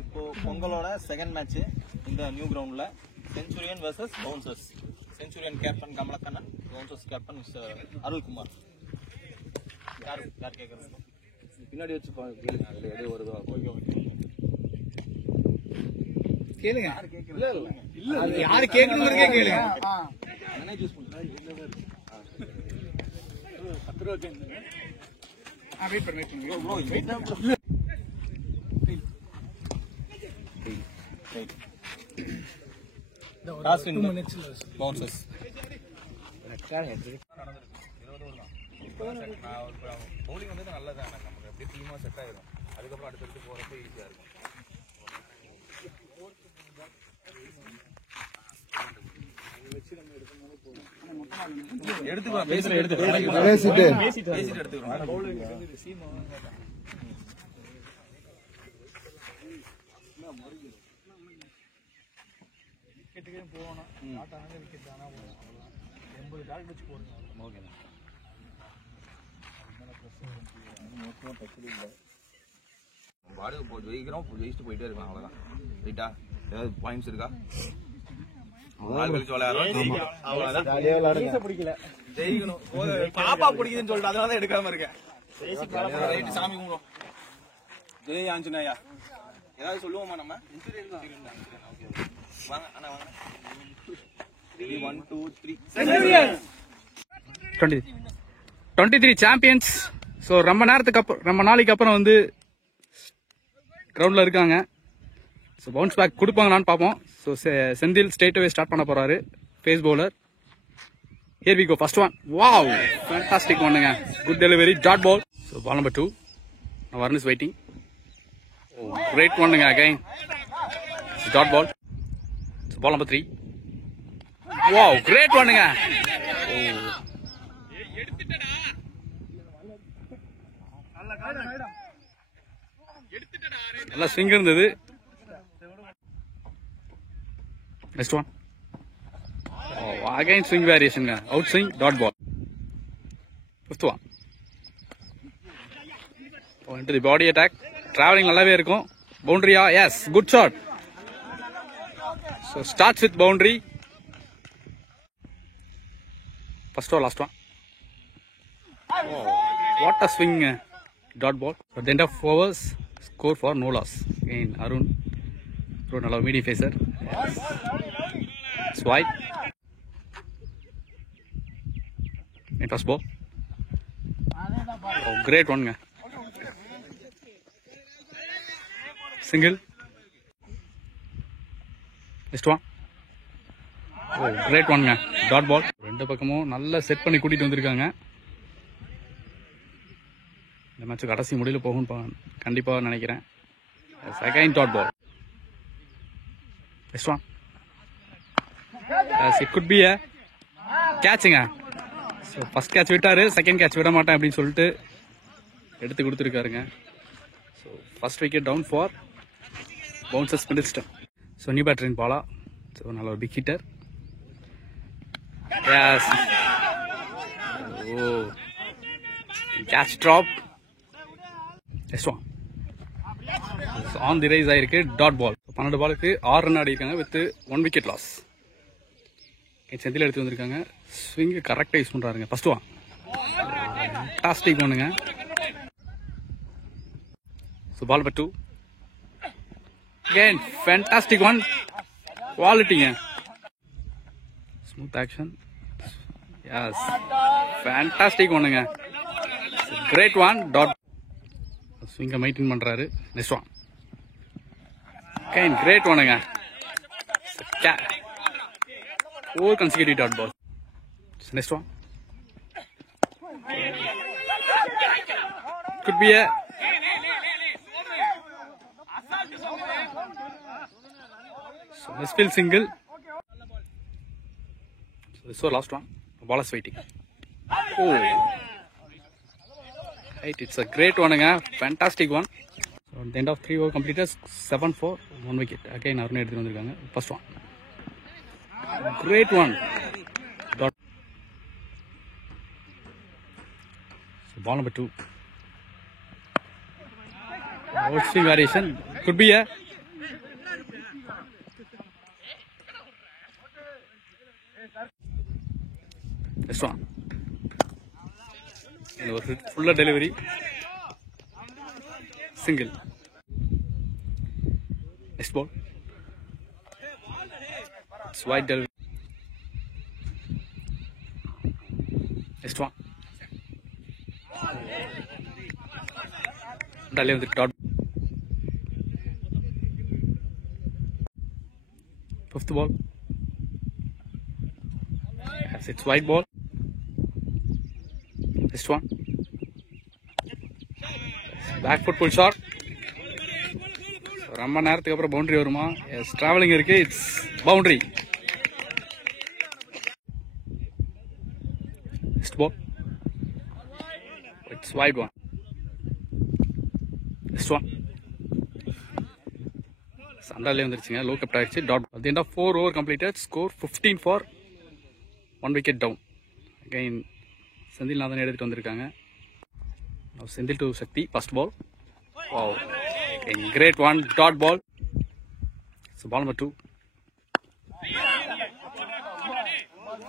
இப்போ பொங்கலோட second match இந்த new கிரவுண்ட்ல Centurion versus bouncers. Centurion captain Kamalakannan, bouncers captain Arulkumar. யார் கேட்கறது? பின்னாடி வச்சு கேளுங்க. அதுல எது வருதோ கேளுங்க. யாரு கேட்கணுங்கிறதே கேளுங்க. என்ன சூஸ் பண்ணுங்க. வெயிட் பண்ணுங்க. Toss win bouncers. பவுலிங் வந்து நல்லதான், நமக்கு அப்படியே டீமா செட் ஆயிடும். அதுக்கப்புறம் அடுத்தடுத்து போறப்ப ஈஸியா இருக்கும். எடுத்துக்கலாம், பேசிட்டு எடுத்துக்கலாம். போகணும். 80 டார்கெட் வச்சு போடுங்க. ஓகேண்ணா. பாடு ஜெயிக்கிறோம், ஜெயிச்சுட்டு போயிட்டே இருக்கலாம், அவ்வளவுதான். ரைட்டா? ஏதாவது பாயிண்ட்ஸ் இருக்கா? ஜெயிக்கணும். பாப்பா பிடிக்குதுன்னு சொல்லிட்டு அதனால எடுக்காம இருக்கேன். சாமி கும்பிடும். ஜெய் ஆஞ்சநேயா. ஏதாவது சொல்லுவோமா நம்ம? வாங்க அண்ணா, வாங்க. 1 2 3 23 சாம்பியன்ஸ். ஸோ ரொம்ப நாளைக்கு அப்புறம் வந்து கிரவுண்ட்ல இருக்காங்க. ஸோ பவுன்ஸ் பேக் கொடுப்பாங்களான்னு பார்ப்போம். ஸோ செந்தில் ஸ்ட்ரெயிட் அவே ஸ்டார்ட் பண்ண போறாரு. Pace bowler. Here we go. First one. Wow! Fantastic one. Good delivery. Dot ball. So ball number 2. Now Varun is waiting. Oh, great one again. Dot ball. So ball number 3. Wow! Great one. Oh. நல்ல swing இருந்தது. Next one. Oh, again swing variation. Out swing, dot ball. Fifth one. Oh, into the body attack. Traveling நல்லாவே இருக்கும். Boundary, yes, good shot. So starts with boundary. First or last one. Oh, what a swing. Dot ball. At the end of overs, score for no loss. Again, Arun. Allow medium facer. Yes. Swipe. First ball. Oh, great one. Single. Next one. Oh, great one. Dot ball. ரெண்டு பக்கமும் நல்லா set பண்ணி கூட்டிட்டு வந்திருக்காங்க. இந்த match கடைசி முடியல போகும் கண்டிப்பா நினைக்கிறேன். Second dot ball. Next one. Yes, it could be a catching. So first catch விட்டாரு, செகண்ட் கேட்ச் விட மாட்டேன் அப்படின்னு சொல்லிட்டு எடுத்து கொடுத்துருக்காருங்க. So first wicket down for bouncers middle stump. So new பேட்டரின் பாலா. ஸோ நல்ல ஒரு big hitter. Yes. Oh. Catch drop. Next one. So on the rise ஆயிருக்கு. Dot ball. 12 பாலுக்கு 6 ரன் ஆடி இருக்காங்க வித் 1 விக்கெட் லாஸ். செந்தில் எடுத்து வந்திருக்காங்க. ஸ்விங் கரெக்டா யூஸ் பண்றாருங்க. ஃபர்ஸ்ட் ஒன் ஃபேண்டாஸ்டிக் பண்ணுங்க. So ball number 2. Again fantastic one. குவாலிட்டிங்க. Smooth action. எஸ், ஃபேண்டாஸ்டிக் ஒன்னுங்க. Great one. டாட் ஸ்விங்கை மெயின்டைன் பண்றாரு. Next one. அகைன் கிரேட் ஒன்னுங்க. 4 consecutive dot balls. So next one. Could be a so this field single. So this was last one. The ball is waiting. Oh, right. It's a great one, fantastic one. So at the end of 3 over completed, 7-4, 1 wicket. Again, Arun eduthu vandirukanga. First one. Great one. Dot. So ball number 2. Outswing variation. Could be a next one. Full delivery. Single. Next ball. It's wide delivery. Next one. With the dot. Fifth ball. Yes, it's wide ball. Next one. Back foot pull shot. ரொம்ப நேரத்துக்கு அப்புறம் boundary வருமா? Yes, travelling இருக்கு. It's boundary. Next ball. It's wide one. Next one. சண்டாலே வந்துருச்சுங்க. Low cupped ஆயிடுச்சு. Dot. At the end of 4 over completed. Score 15 for 1 wicket down. Again Senthil Nathan எடுத்துட்டு வந்திருக்காங்க. Senthil to Sakthi. First ball. Wow. Great one, dot ball. So ball number 2.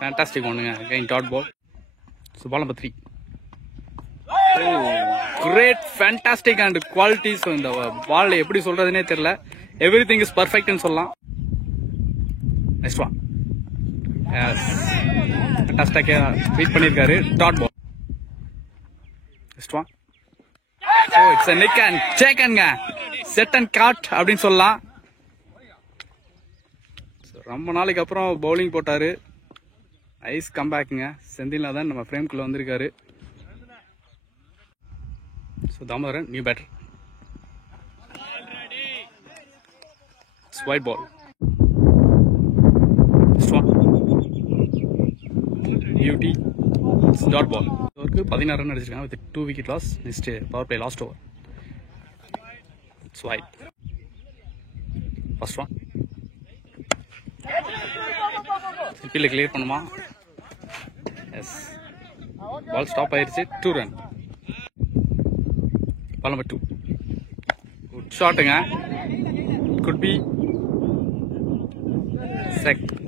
Fantastic one again, dot ball. So ball number 3. Oh, great, fantastic and quality. So இந்த ball எப்படி சொல்றதுனே தெரியல. Everything is perfect னு சொல்லலாம். Next one. Yes. Fantastic. Beat பண்ணிருக்காரு. Dot ball. Next one. Oh, it's a nick and check and set and cut அப்படின்னு சொல்லலாம். ரொம்ப நாளைக்கு அப்புறம் பவுலிங் போட்டாரு. ஐஸ் கம்பேக்குங்க. செந்தில் நாதன் நம்ம ஃப்ரேம்குள்ள வந்திருக்காரு. So Damodaran new batter. Wide ball. டியூட்டி டாட் பால். 16 ரன் அடிச்சிருக்காங்க with 2 wicket loss. Next power play last over. It's wide. First one. கீழே கிளியர் பண்ணுமா? எஸ். பால் ஸ்டாப் ஆயிருச்சு. 2 ரன். Ball number 2. குட் ஷாட்டுங்க. குட் பி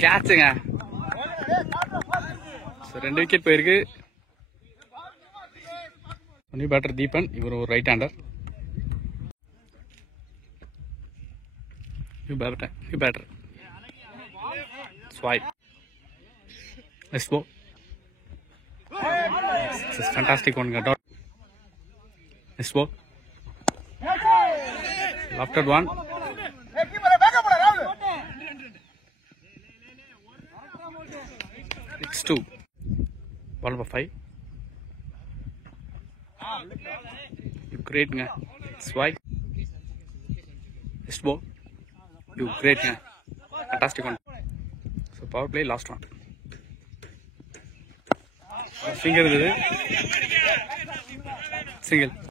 கேட்சுங்க. ஸோ 2 விக்கெட் போயிருக்கு. New batter Deepan. இவர் ஒரு right hander. New batter. Swipe. Next ball. This is fantastic one. Dot. Next ball. Lofted one. Next 2. Ball number 5. Great guy. Swipe. Next ball. You great guy. Fantastic one. So power play last one. Single.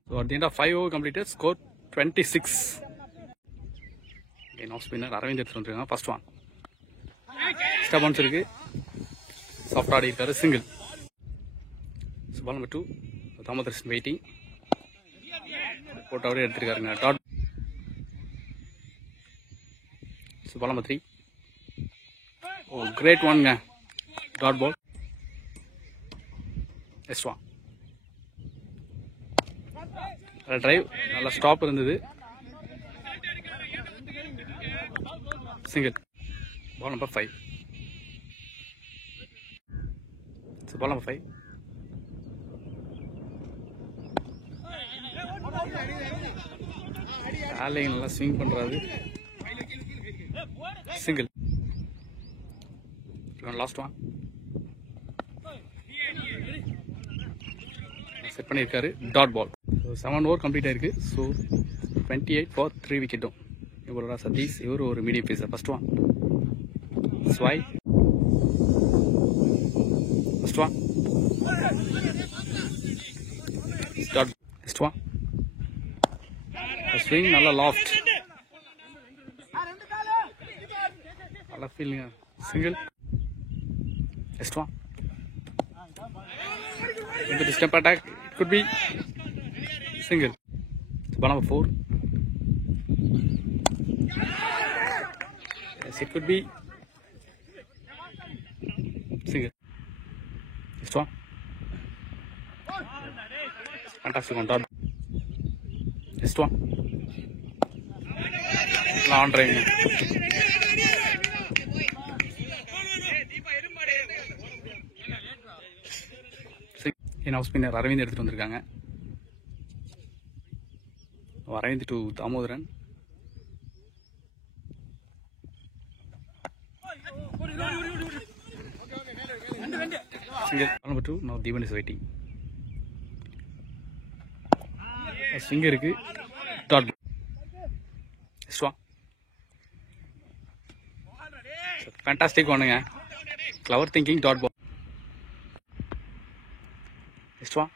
So at the end of 5 over completed, score 26. Again off spinner Aravind எடுத்து வந்திருக்காங்க. First one. Step bounce இருக்கு. Soft ஆடி இருக்காரு. Single. So ball number 2. Damodaran waiting. Boat அவரே எடுத்துருக்காருங்க. Dot. So ball number 3. Oh, great one guy. Dot ball. Next one. Drive. நல்ல stop இருந்தது. Single. Ball number 5. So ball number 5. காலை நல்லா swing பண்றாரு. Single. Last one. Set பண்ணியிருக்காரு. Dot ball. 7 over complete ஆயிருக்கு. So 28 for 3 wicket down. இவரோட சதீஷ் இவர் ஒரு medium pacer. First one. Swipe. First one. Dot. Next one. Swing நல்ல லாஃப்ட். நல்ல ஃபீலிங்க. Single. Next one. Into the step attack, it could be single. Ball number 4. Yes, it could be single. Next one. Fantastic on top. Next one. Long range. In house spinner Aravind எடுத்துட்டு வந்திருக்காங்க. Aravind to Damodaran. Single number 2. Now Devan is waiting. Swing இருக்கு. Dot. Strong. Fantastic ஒண்ணுங்க. Clever thinking dot ball. Next one.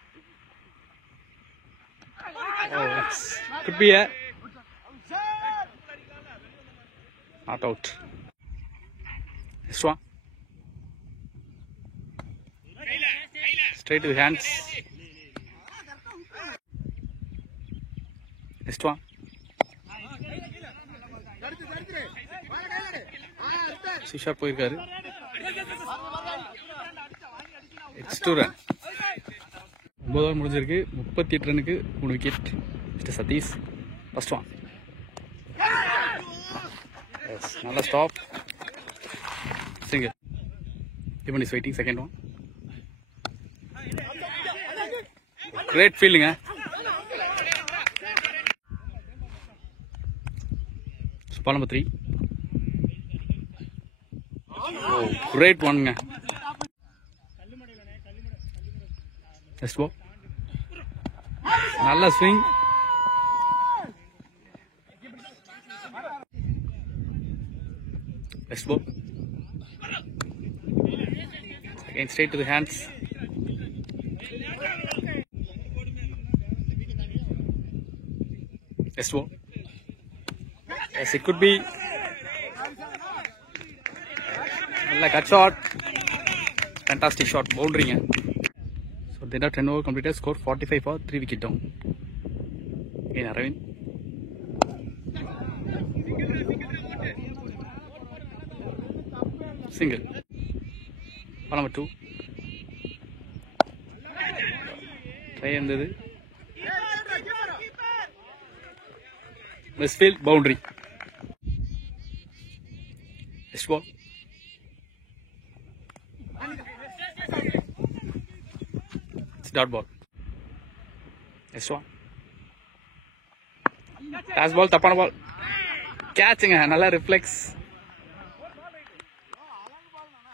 Oh, could be a not out. Next one. Straight to the hands. Next one. Sisha போயிருக்காரு. It's 2 run. 9 over முடிஞ்சிருக்கு. 38 ரனுக்கு 3 wicket. Mister Satish first one. Yes நல்ல stop. Single. Devan is waiting second one. Great fielding. Ball number 3. Oh, great one. Next ball. Nalla swing. Next ball. Again straight to the hands. Next ball. Yes, it could be like a shot. Fantastic shot, boundary. So they are 10 over completed. Score 45 for 3 wicket down. Again, Aravind. Single. Ball number 2. Try ended. Westfield boundary. Next ball. It's dot ball. Next one. Pass ball, tapana ball. Catching a nalla reflex.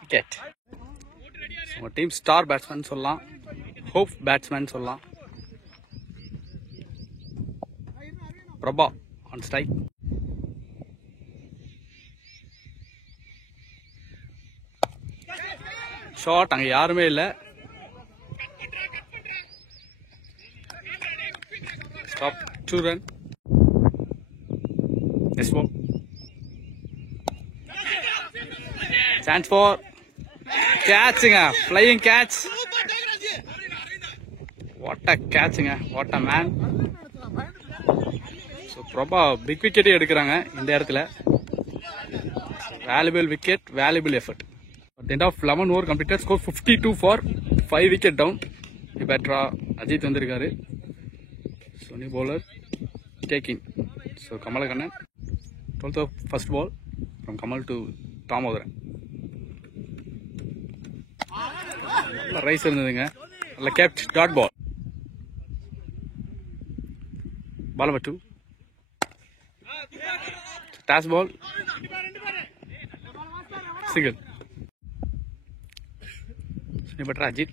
Wicket. So team star batsman solla. Hope batsman solla. Prabha on strike. Shot அங்க யாருமே இல்ல. Stop 2 run. Next ball. Chance for catching a flying catch. What a catching a what a man. So Prabha big wicket எடுக்கறாங்க இந்த இடத்துல. Valuable wicket, valuable effort. At the end of 11 over completed, score 52 for 5 wicket down. The batter Ajit vandirukkaru. So new bowler taking. So Kamal Kannan 12th of first ball from Kamal to Damodaran. Rise irundhunga. Alla kept dot ball. Ball number 2. Toss ball. Single. So batter Ajit.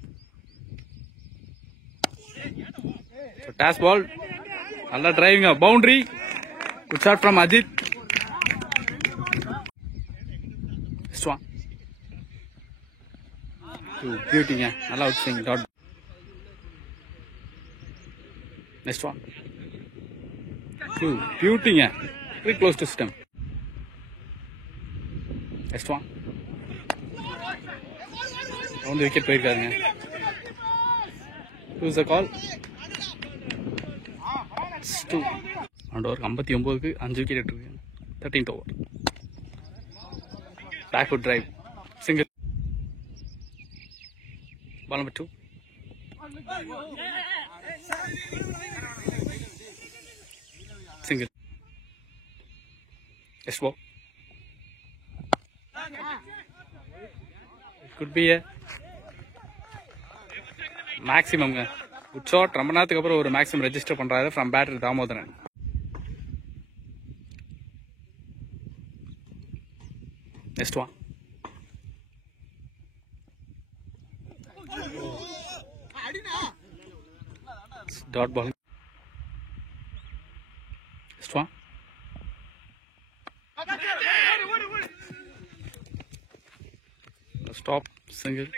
So toss ball. Alla driving a boundary. Good shot from Ajit. Swan. Beauty, yeah. Alla outswing. Dot. Next one. Beauty, yeah. Very close to stump. Next one. On the wicket போயிருக்காருங்க. Who's the call? 2. And over 59க்கு 5 wicket எடுத்துருக்காங்க. 13th over. Backward drive. Single. Ball number 2. Single. Next ball. It could be a maximum. Good shot. ரொம்ப நேரத்துக்கு அப்புறம் ஒரு maximum register பண்றாரு from batter Damodaran. Next one. Dot ball. Next one. Stop. Single.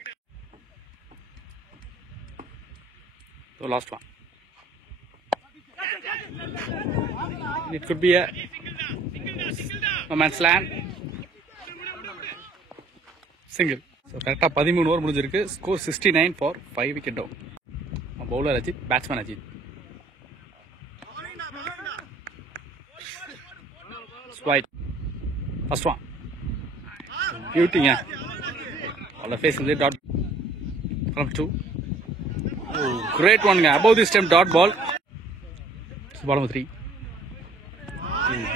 So last one. It could be a no man's land. Single. So correct 13 over முடிஞ்சிருக்கு. Score 69 for 5 wicket down. Bowler Ajit, batsman Ajit. Wide. First one. Beauty, yeah. All the face in the dot. From 2. Oh, great one, yeah. Above this time, dot ball. So ball number 3.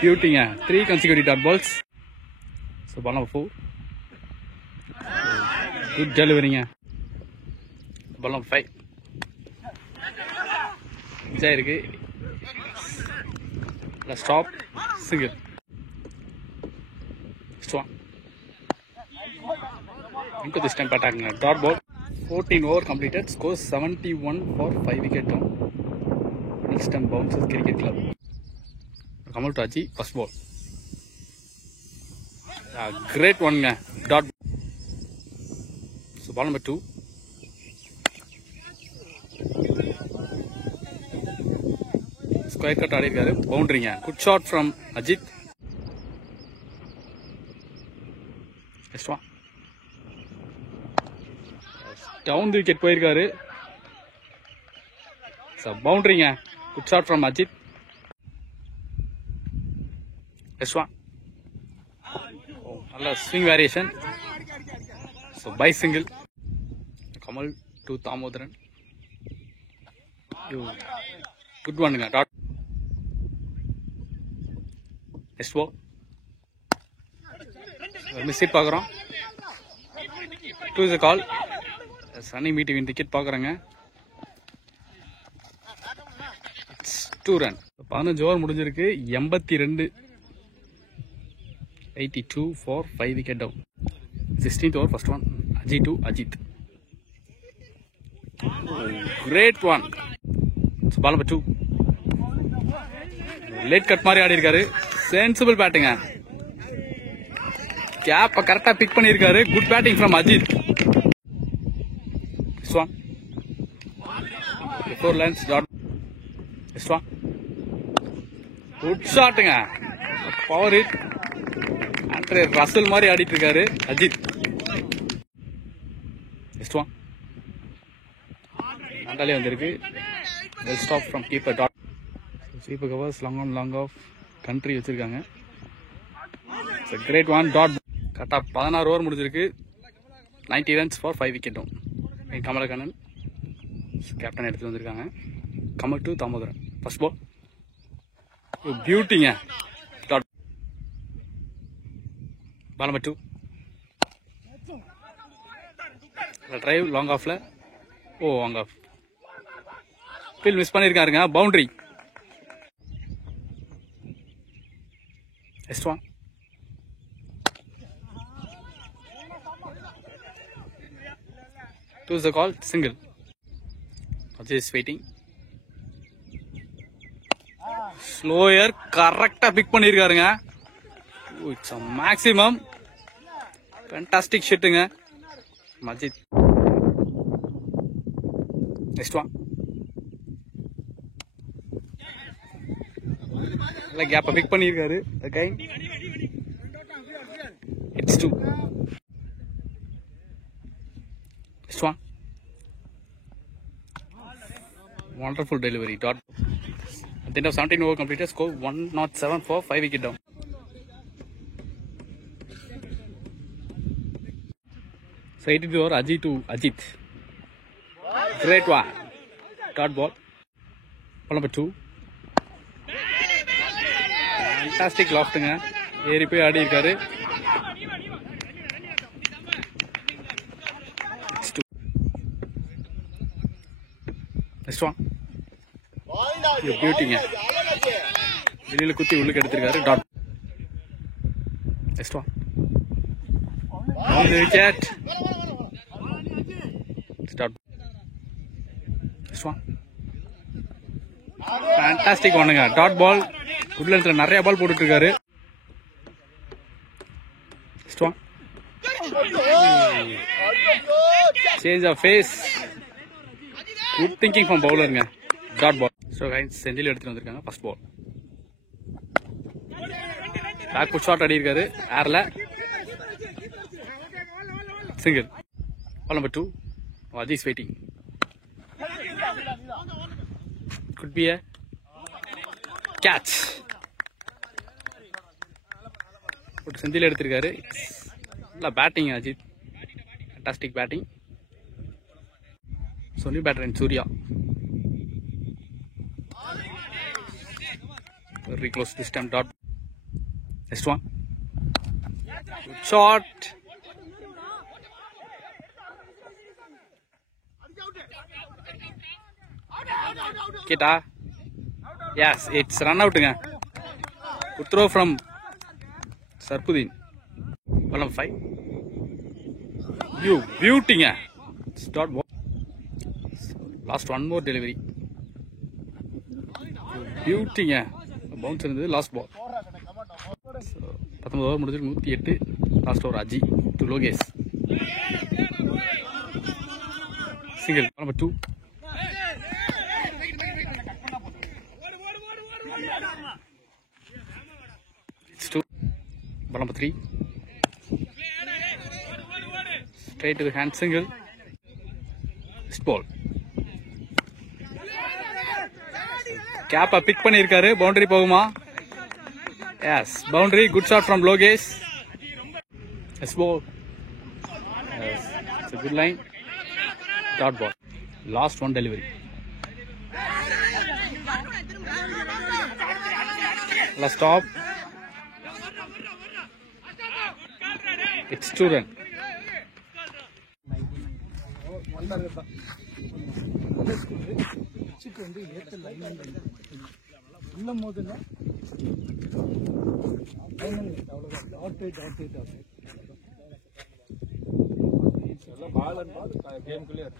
Beauty, yeah. 3 consecutive dot balls. So ball number 4. Good delivery, yeah. Ball number 5. Let's stop. Single. Next one. Into this time attacking a dot ball. 14 over completed. Scores 71 for 5 wicket down. Next time bounces Cricket Club. Kamal Taji, first ball. Great one. Dot. So ball number 2. Square cut ஆடிருக்காரு பவுண்டரிங்க. Good shot from Ajith. Next one. Down the wicket போயிருக்காரு. பவுண்டரிங்க. Good shot from Ajith. Next one. நல்ல swing variation. So bye single. Kamal to Damodaran. Good ஒன்னுங்க. Dot. Next ball. Miss it பார்க்குறோம். 2 is a call. Sunny meeting in wicket பார்க்குறாங்க. It's 2 run. 15 over முடிஞ்சிருக்கு. 82. 82 for 5 wicket down. 16th over first one. Ajit to Ajit. Great one. So ball number 2. Late cut மாதிரி ஆடி இருக்காரு. Sensible பேட்டிங்க. கேப்ப கரெக்டா pick பண்ணிருக்காரு. Good batting from Ajith. ஸ்வான். 4 lines டாட். ஸ்வான். குட் ஷாட்டுங்க. Power hit. ஆண்ட்ரே ரசல் மாதிரி ஆடிட்டு இருக்காரு அஜித். ஸ்வான். அண்டாலே வந்திருக்கு. Well stop from keeper dot. Sweeper covers long on long off country வச்சிருக்காங்க. Great one dot. கரெக்டாக 16 ஓவர் முடிஞ்சிருக்கு. 90 runs for 5 wicket down. Kamalakannan captain எடுத்து வந்திருக்காங்க. Kamal to Damodaran. First ball. பியூட்டிங்க. Dot. Ball number 2. Drive long ஆஃப்ல. Oh long off. Field miss பண்ணியிருக்காருங்க. Boundary. Next one. Two is the call. Single. Ajay is waiting. Slower. Correcta pick பண்ணிருக்காருங்க. It's a maximum. Fantastic shitங்க. Majid. Next one. like gap pick பண்ணிருக்காரு again. It's 2. This one. Wonderful delivery. Dot. At the end of 17 over completed, score 107 for 5 wicket down. So 82 over Ajit to Ajit. Great one. Dot ball. Ball number 2. Fantastic lofting. ஏறி போய் ஆடி இருக்காரு. Next one. Beauty. வெளியில குத்தி உள்ளுக்கு எடுத்திருக்காரு. Dot. Next one. On the wicket. Start. Next one. Fantastic ஒண்ணுங்க. Dot ball. உட்லன்ஸ்ல நிறைய பால் போட்டுட்டு இருக்காரு. Next one. Change of face. Good thinking from bowlerங்க. Dot ball. So guys, Senthil எடுத்துட்டு வந்திருக்காங்க first ball. Back foot shot அடி இருக்காரு ஏர்ல. Single. Ball number 2. Ajit is waiting. Could be a catch. Put Senthil எடுத்திருக்காரு. நல்ல batting Ajith. Fantastic batting. So new batter in Surya. Very close this time. Dot. Next one. Good shot. Kita. Yes, it's run out. Good throw from Sarpudin. Ball number 5. You beauty. Dot ball. Last one more delivery. Beauty. Bounce இருந்தது last ball. 19 over முடிஞ்சு 108. Last over Aji to Lokesh. Single. Number 2. It's 2. Ball number 3. Straight to the hand single. Next ball. கேப்பை big பண்ணியிருக்காரு. Boundary போகுமா? Yes, boundary. Good shot from Logesh. Yes, ball. Yes, it's a good line. Dot ball. Last one delivery. Last stop. It's 2 run. Ball came clear.